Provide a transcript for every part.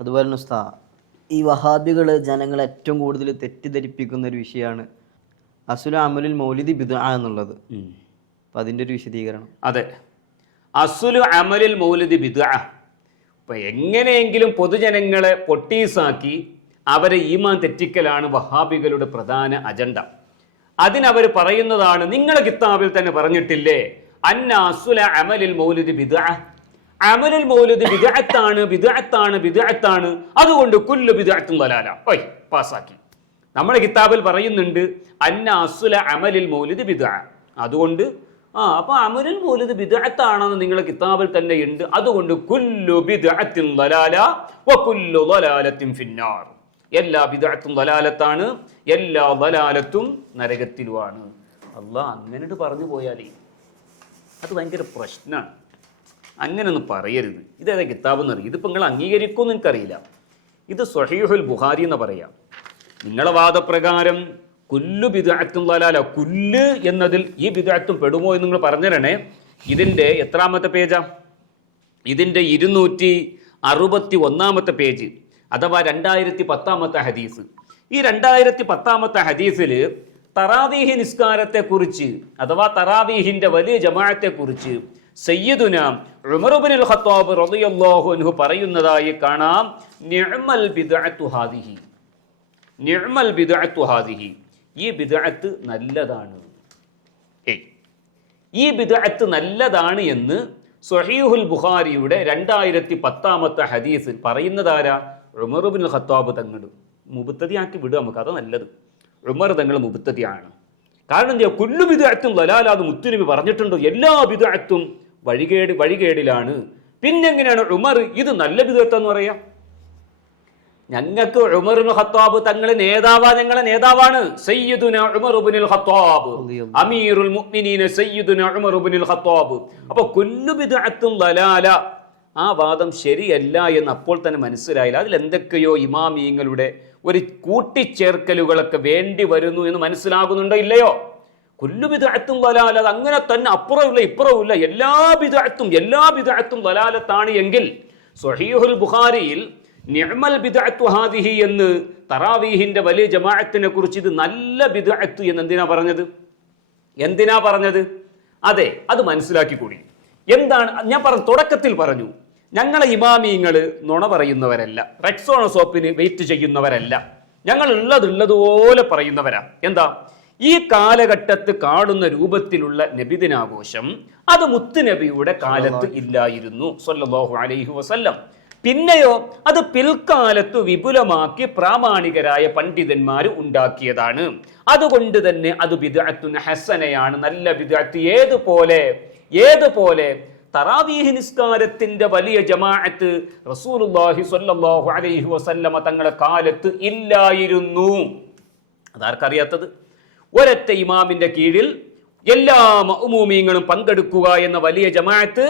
അതുപോലെ തന്നെ ഉസ്താദ്, ഈ വഹാബികൾ ജനങ്ങളെ ഏറ്റവും കൂടുതൽ തെറ്റിദ്ധരിപ്പിക്കുന്ന ഒരു വിഷയമാണ് അസുല അമലുൽ മൗലിദി ബിദ്അ എന്നുള്ളത്. അപ്പം അതിൻ്റെ ഒരു വിശദീകരണം. അതെ, അസുലു അമലുൽ മൗലിദി ബിദ്അ. ഇപ്പം എങ്ങനെയെങ്കിലും പൊതുജനങ്ങളെ പൊട്ടീസാക്കി അവരെ ഈമാൻ തെറ്റിക്കലാണ് വഹാബികളുടെ പ്രധാന അജണ്ട. അതിനവർ പറയുന്നതാണ്, നിങ്ങളെ കിതാബിൽ തന്നെ പറഞ്ഞിട്ടില്ലേ, അന്ന അസുല അമലുൽ മൗലിദി ബിദ്അ, അമലുൽ മൗലിദി ബിദ്അത്താണ് ബിദ്അത്താണ് ബിദ്അത്താണ്, അതുകൊണ്ട് കുല്ലു ബിദ്അത്തുൻ ദലാല. ഓയ് പാസാക്കി. നമ്മുടെ കിതാബിൽ പറയുന്നുണ്ട് അന്ന അസുല അമലുൽ മൗലിദി ബിദ്അ, അതുകൊണ്ട് അപ്പൊ അമലുൽ മൗലിദ് ബിദ്അത്താണെന്ന് നിങ്ങളുടെ കിതാബിൽ തന്നെ ഉണ്ട്, അതുകൊണ്ട് കുല്ലു ബിദ്അത്തിൻ ദലാല വ കുല്ലു ദലാലത്തിൻ ഫിന്നാർ, എല്ലാ ബിദ്അത്തും ദലാലത്താണ്, എല്ലാ ദലാലത്തും നരകത്തിലുമാണ്. അല്ലാഹ് അങ്ങനെ പറഞ്ഞു പോയാലേ അത് ഭയങ്കര പ്രശ്നമാണ്. അങ്ങനെയൊന്നും പറയരുത്. ഇതേതാ കിതാബ് എന്നറിയാം. ഇതിപ്പോൾ നിങ്ങൾ അംഗീകരിക്കുമെന്ന് എനിക്കറിയില്ല. ഇത് സ്വഹീഹുൽ ബുഖാരി എന്ന് പറയാം. നിങ്ങളെ വാദപ്രകാരം കുല്ലു ബിദ്അത്തും ദലാല, കുല്ല് എന്നതിൽ ഈ ബിദ്അത്തും പെടുമോ എന്ന് നിങ്ങൾ പറഞ്ഞു തരണേ. ഇതിൻ്റെ എത്രാമത്തെ പേജാ? ഇതിൻ്റെ 261 പേജ്, അഥവാ 2010 ഹദീസ്. ഈ 2010 ഹദീസിൽ തറാവീഹ് നിസ്കാരത്തെക്കുറിച്ച്, അഥവാ തറാവീഹിന്റെ വലിയ ജമാഅത്തെക്കുറിച്ച് സയ്യിദുന ഉമർ ഇബ്നുൽ ഖത്താബ് റളിയല്ലാഹു അൻഹു പറയുന്നതായി കാണാം, നിഅമൽ ബിദ്അത്തു ഹാദിഹി, നിഅമൽ ബിദ്അത്തു ഹാദിഹി, ഈ ബിദ്അത്ത് നല്ലതാണ്. ഈ ബിദ്അത്ത് നല്ലതാണ് എന്ന് സ്വഹീഹുൽ ബുഖാരിയുടെ 2010 ഹദീസിൽ പറയുന്നതാരാ? ഉമർ ഇബ്നുൽ ഖത്താബ് തങ്ങൾ. മുബ്തദിയാക്കി വിടുക നമുക്ക്, അത് നല്ലത്. ഉമർ തങ്ങൾ മുബ്തദിയാണ്. കാരണം എന്താ? കുല്ലു ബിദ്അത്തും ദലാല എന്ന് മുത്തുനബി പറഞ്ഞിട്ടുണ്ട്. എല്ലാ ബിദ്അത്തും വഴികേടിലാണ്. പിന്നെങ്ങനെയാണ് ഉമർ ഇത് നല്ല ബിദ്അത്ത് എന്ന് പറയാ? ഞങ്ങൾക്ക് ഉമർ ഇബ്നുൽ ഖത്താബ് തങ്ങളെ നേതാവാ, ഞങ്ങളെ നേതാവാണ് സയ്യിദുന ഉമർ ഇബ്നുൽ ഖത്താബ്, അമീറുൽ മുഅ്മിനീന സയ്യിദുന ഉമർ ഇബ്നുൽ ഖത്താബ്. അപ്പോൾ കുല്ലു ബിദ്അത്തും ദലാല, ആ വാദം ശരിയല്ല എന്ന് അപ്പോൾ തന്നെ മനസ്സിലായില്ല. അതിൽ എന്തൊക്കെയോ ഇമാമിയങ്ങളുടെ ഒരു കൂട്ടിച്ചേർക്കലുകളൊക്കെ വേണ്ടി വരുന്നു എന്ന് മനസ്സിലാകുന്നുണ്ടോ ഇല്ലയോ? കുല്ലു ബിദ്അത്തും ദലാല, അത് അങ്ങനെ തന്നെ, അപ്പുറമില്ല ഇപ്പുറമില്ല, എല്ലാ ബിദ്അത്തും ദലാലത്താണ് എങ്കിൽ സ്വഹീഹുൽ ബുഖാരിയിൽ നിഅമൽ ബിദ്അത്തു ഹാദിഹി എന്ന് തറാവീഹിന്റെ വലിയ ജമാഅത്തിനെ കുറിച്ച് ഇത് നല്ല ബിദ്അത്ത് എന്ന് എന്തിനാ പറഞ്ഞത്? അതെ, അത് മനസ്സിലാക്കിക്കൂടി. എന്താണ് ഞാൻ തുടക്കത്തിൽ പറഞ്ഞു, ഞങ്ങളെ ഇമാമിയങ്ങള് നുണ പറയുന്നവരല്ല, റെക്സോണ സോപ്പിന് വെയിറ്റ് ചെയ്യുന്നവരല്ല, ഞങ്ങൾ ഉള്ളതുപോലെ പറയുന്നവരാ. എന്താ? ഈ കാലഘട്ടത്ത് കാണുന്ന രൂപത്തിലുള്ള നബിദിനാഘോഷം അത് മുത്തുനബിയുടെ കാലത്ത് ഇല്ലായിരുന്നു സ്വല്ലല്ലാഹു അലൈഹി വസല്ലം. പിന്നെയോ അത് പിൽക്കാലത്ത് വിപുലമാക്കി പ്രാമാണികരായ പണ്ഡിതന്മാർ ഉണ്ടാക്കിയതാണ്. അതുകൊണ്ട് തന്നെ അത് ബിദ്അത്തുൻ ഹസനയാണ്, നല്ല ബിദ്അത്ത്. ഏതുപോലെ തറാവീഹ് നിസ്കാരത്തിന്റെ വലിയ ജമാഅത്ത് റസൂലുള്ളാഹി സ്വല്ലല്ലാഹു അലൈഹി വസല്ലമ തങ്ങളുടെ കാലത്ത് ഇല്ലായിരുന്നു. അതാർക്കറിയാത്തത്? ഒരൊറ്റ ഇമാമിന്റെ കീഴിൽ എല്ലാ മഅ്മൂമീങ്ങളും പങ്കെടുക്കുക എന്ന വലിയ ജമാഅത്ത്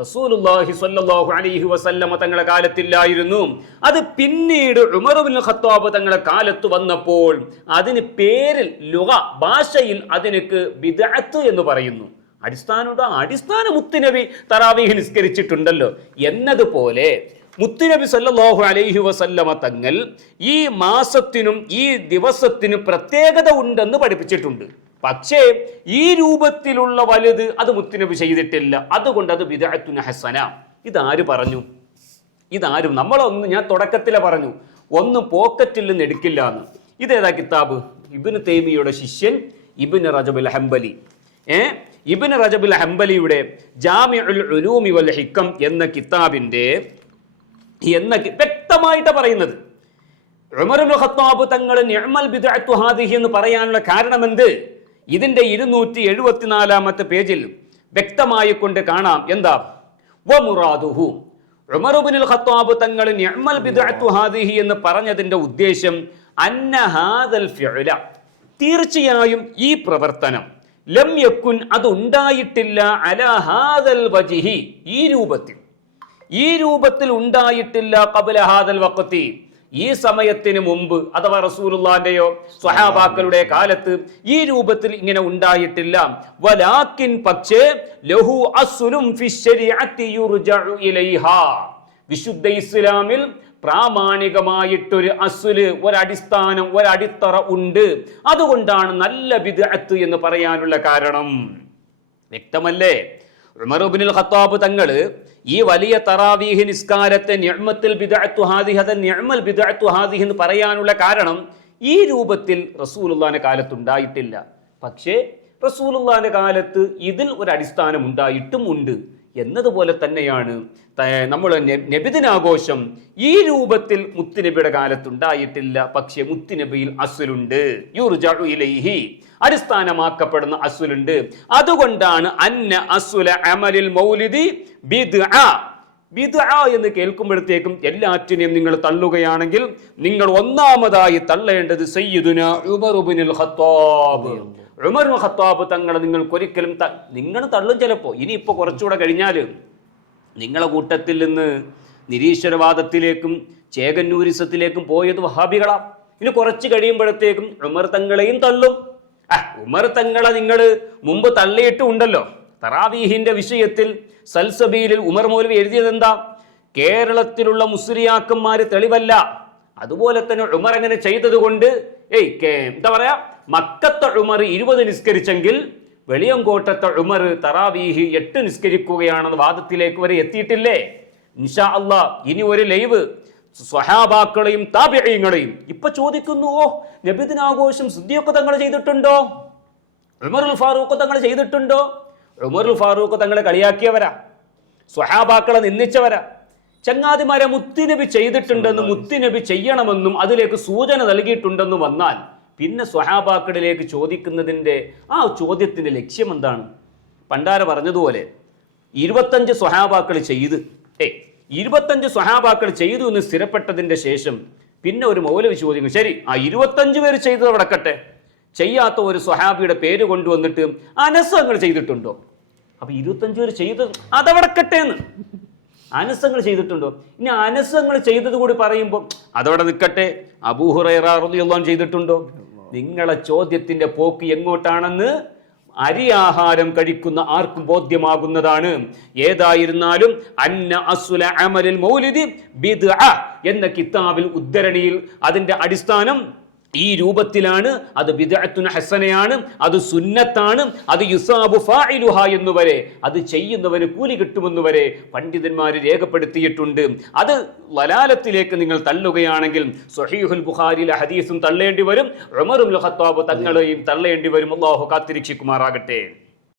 റസൂലുള്ളാഹി സ്വല്ലല്ലാഹു അലൈഹി വസല്ലമ തങ്ങളുടെ കാലത്തില്ലായിരുന്നു. അത് പിന്നീട് ഉമർ ഇബ്നുൽ ഖത്താബ് തങ്ങളുടെ കാലത്ത് വന്നപ്പോൾ അതിന് പേരിൽ ഭാഷയിൽ അതിനക്ക് ബിദ്അത്ത് എന്ന് പറയുന്നു. അടിസ്ഥാന മുത്തുനബി തറാവീഹ് നിസ്കരിച്ചിട്ടുണ്ടല്ലോ എന്നതുപോലെ മുത്തുനബി സല്ലല്ലാഹു അലൈഹി വസല്ലമ തങ്ങൾ ഈ മാസത്തിനും ഈ ദിവസത്തിനും പ്രത്യേകത ഉണ്ടെന്ന് പഠിപ്പിച്ചിട്ടുണ്ട്. പക്ഷേ ഈ രൂപത്തിലുള്ള വലുത് അത് മുത്തുനബി ചെയ്തിട്ടില്ല. അതുകൊണ്ട് അത് ബിദ്അത്തുൻ ഹസന. ഇതാര് പറഞ്ഞു? നമ്മളൊന്ന് ഞാൻ തുടക്കത്തിലെ പറഞ്ഞു, ഒന്നും പോക്കറ്റിൽ നിന്ന് എടുക്കില്ല എന്ന്. ഇതേതാ കിതാബ്? ഇബ്നു തൈമിയയുടെ ശിഷ്യൻ ഇബ്നു റജബുൽ ഹംബലി. ഇബ്നു റജബുൽ ഹംബലിയുടെ ജാമിഉൽ ഉലൂമി വൽ ഹിക്കം എന്ന കിതാബിന്റെ വ്യക്തമായിട്ട് പറയുന്നത്, ഉമർ ഇബ്നുൽ ഖത്താബ് തങ്ങൾ നിഅമൽ ബിദ്അത്തു ഹാദിഹി എന്ന് പറയാനുള്ള കാരണമെന്ത്? ഇതിന്റെ 274 പേജിൽ വ്യക്തമായി കൊണ്ട് കാണാം. എന്താ? വമുറാദുഹു, ഉമർ ഇബ്നുൽ ഖത്താബ് തങ്ങൾ നിഅമൽ ബിദ്അത്തു ഹാദിഹി എന്ന് പറഞ്ഞതിന്റെ ഉദ്ദേശം അന്ന ഹാദൽ ഫിഅല, തീർച്ചയായും ഈ പ്രവർത്തനം ലം യക്കുൻ, അത് ഉണ്ടായിട്ടില്ല, അലാ ഹാദൽ വജ്ഹി, ഈ രൂപത്തിൽ ഉണ്ടായിട്ടില്ല, ഖബ്ല ഹാദൽ വഖതി, ഈ സമയത്തിന് മുമ്പ്, അഥവാ റസൂലുള്ളാഹിന്റെയോ സ്വഹാബാക്കളുടെ കാലത്ത് ഈ രൂപത്തിൽ ഇങ്ങനെ ഉണ്ടായിട്ടില്ല. വലാകിൻ, പക്ഷേ ലഹു അസ്ലുൻ ഫി ശരീഅത്തി യുർജഉ ഇലൈഹാ, വിശുദ്ധ ഇസ്ലാമിൽ പ്രാമാണികമായിട്ടൊരു അസ്ല്, ഒരടിസ്ഥാനം, ഒരടിത്തറ ഉണ്ട്. അതുകൊണ്ടാണ് നല്ല ബിദ്അത്ത് എന്ന് പറയാനുള്ള കാരണം. വ്യക്തമല്ലേ? ഉമർ ഇബ്നുൽ ഖത്താബ് തങ്ങള് ഈ വലിയ തറാവീഹ് നിസ്കാരത്തെ നിഅ്മത്തുൽ ബിദ്അത്തു ഹാദിഹി, ഹദ നിഅ്മൽ ബിദ്അത്തു ഹാദിഹി എന്ന് പറയാനുള്ള കാരണം ഈ രൂപത്തിൽ റസൂലുള്ളാഹിന്റെ കാലത്ത് ഉണ്ടായിട്ടില്ല. പക്ഷേ റസൂലുള്ളാഹിന്റെ കാലത്ത് ഇതിൽ ഒരു അടിസ്ഥാനം ഉണ്ടായിട്ടും ഉണ്ട് എന്നതുപോലെ തന്നെയാണ് നമ്മൾ നബിദിനാഘോഷം ഈ രൂപത്തിൽ മുത്തുനബിയുടെ കാലത്ത് ഉണ്ടായിട്ടില്ല. പക്ഷേ മുത്തുനബിയിൽ അസ്ലുണ്ട്, യുർജഉ ഇലൈഹി, അടിസ്ഥാനമാക്കപ്പെടുന്ന അസ്ലുണ്ട്. അതുകൊണ്ടാണ് അന്ന അസ്ല അമലിൽ മൗലിദി ബിദ്അ. ബിദ്അ എന്ന് കേൾക്കുമ്പോഴത്തേക്കും എല്ലാറ്റിനെയും നിങ്ങൾ തള്ളുകയാണെങ്കിൽ നിങ്ങൾ ഒന്നാമതായി തള്ളേണ്ടത് സയ്യിദുനാ ഉമർ ഇബ്നുൽ ഖത്താബ്. ഉമർ ഇബ്നുൽ ഖത്താബ് തങ്ങളെ നിങ്ങൾക്കൊരിക്കലും നിങ്ങൾ തള്ളും. ചിലപ്പോൾ ഇനിയിപ്പോൾ കുറച്ചുകൂടെ കഴിഞ്ഞാൽ നിങ്ങളെ കൂട്ടത്തിൽ നിന്ന് നിരീശ്വരവാദത്തിലേക്കും ചേകന്നൂരിസത്തിലേക്കും പോയത് വഹാബികളാ. ഇനി കുറച്ച് കഴിയുമ്പോഴത്തേക്കും ഉമർ തങ്ങളെയും തള്ളും. ഉമർ തങ്ങളെ നിങ്ങൾ മുമ്പ് തള്ളിയിട്ടുണ്ടല്ലോ. തറാവീഹിന്റെ വിഷയത്തിൽ സൽസബീലിൽ ഉമർ മൗലവി എഴുതിയത് എന്താ? കേരളത്തിലുള്ള മുസ്ലിയാക്കന്മാര് തെളിവല്ല. അതുപോലെ തന്നെ ഉമർ അങ്ങനെ ചെയ്തത് കൊണ്ട് എന്താ പറയാ, മക്കത്തെ ഉമർ 20 നിസ്കരിച്ചെങ്കിൽ വെളിയങ്കോട്ടത്തെ ഉമർ തറാവീഹ് 8 നിസ്കരിക്കുകയാണെന്ന് വാദത്തിലേക്ക് വരെ എത്തിയിട്ടില്ലേ? ഇൻഷാ അല്ലാഹ് ഇനി ഒരു ലൈവ് സ്വഹാബാക്കളെയും താബിഈങ്ങളെയും ഇപ്പൊ ചോദിക്കുന്നു, നബിദിനാഘോഷം സിദ്ദീഖ് തങ്ങൾ ചെയ്തിട്ടുണ്ടോ? ഉമറുൽ ഫാറൂഖ് തങ്ങൾ ചെയ്തിട്ടുണ്ടോ? ഉമറുൽ ഫാറൂഖ് തങ്ങളെ കളിയാക്കിയവരാ, സ്വഹാബാക്കളെ നിന്ദിച്ചവരാ. ചങ്ങാതിമാരെ മുത്തുനബി ചെയ്തിട്ടുണ്ടെന്നും മുത്തുനബി ചെയ്യണമെന്നും അതിലേക്ക് സൂചന നൽകിയിട്ടുണ്ടെന്നും വന്നാൽ പിന്നെ സ്വഹാബാക്കളിലേക്ക് ചോദിക്കുന്നതിന്റെ ആ ചോദ്യത്തിന്റെ ലക്ഷ്യം എന്താണ്? പണ്ടാര പറഞ്ഞതുപോലെ 25 സ്വഹാബാക്കൾ ചെയ്ത് 25 സ്വഹാബാക്കൾ ചെയ്തു എന്ന് സ്ഥിരപ്പെട്ടതിന്റെ ശേഷം പിന്നെ ഒരു മൗലവി ചോദിക്കും, ശരി ആ 25 പേര് ചെയ്തത് അവിടക്കട്ടെ, ചെയ്യാത്ത ഒരു സ്വഹാബിയുടെ പേര് കൊണ്ടുവന്നിട്ട് അനസങ്ങൾ ചെയ്തിട്ടുണ്ടോ? അപ്പൊ 25 പേര് ചെയ്തത് അതവിടക്കട്ടെ എന്ന്. അനസങ്ങൾ ചെയ്തിട്ടുണ്ടോ? ഇനി അനസങ്ങൾ ചെയ്തത് കൂടി പറയുമ്പോൾ അതവിടെ നിൽക്കട്ടെ, അബൂ ഹുറൈറ റളിയല്ലാഹു അൻഹു ചെയ്തിട്ടുണ്ടോ? നിങ്ങളെ ചോദ്യത്തിന്റെ പോക്ക് എങ്ങോട്ടാണെന്ന് അരിയാഹാരം കഴിക്കുന്ന ആർക്കും ബോധ്യമാകുന്നതാണ്. ഏതായിരുന്നാലും അന്ന അസ്ല അമലിൽ മൗലിദി ബിദ്അ എന്ന കിതാബിൽ ഉദ്ധരണിയിൽ അതിന്റെ അടിസ്ഥാനം ഈ രൂപത്തിലാണ്. അത് ബിദ്അത്തുൻ ഹസനയാണ്, അത് സുന്നത്താണ്, അത് യുസാബു ഫാഇലുഹ എന്നുവരെ, അത് ചെയ്യുന്നവന് കൂലി കിട്ടുമെന്നുവരെ പണ്ഡിതന്മാർ രേഖപ്പെടുത്തിയിട്ടുണ്ട്. അത് വലാലത്തിലേക്ക് നിങ്ങൾ തള്ളുകയാണെങ്കിൽ സ്വഹീഹുൽ ബുഖാരിയിലെ ഹദീസും തള്ളേണ്ടി വരും, ഉമർ ഇബ്നുൽ ഖത്താബ് തങ്ങളെയും തള്ളേണ്ടി വരും. അല്ലാഹു കാത്തിരക്ഷിക്കുമാറാകട്ടെ.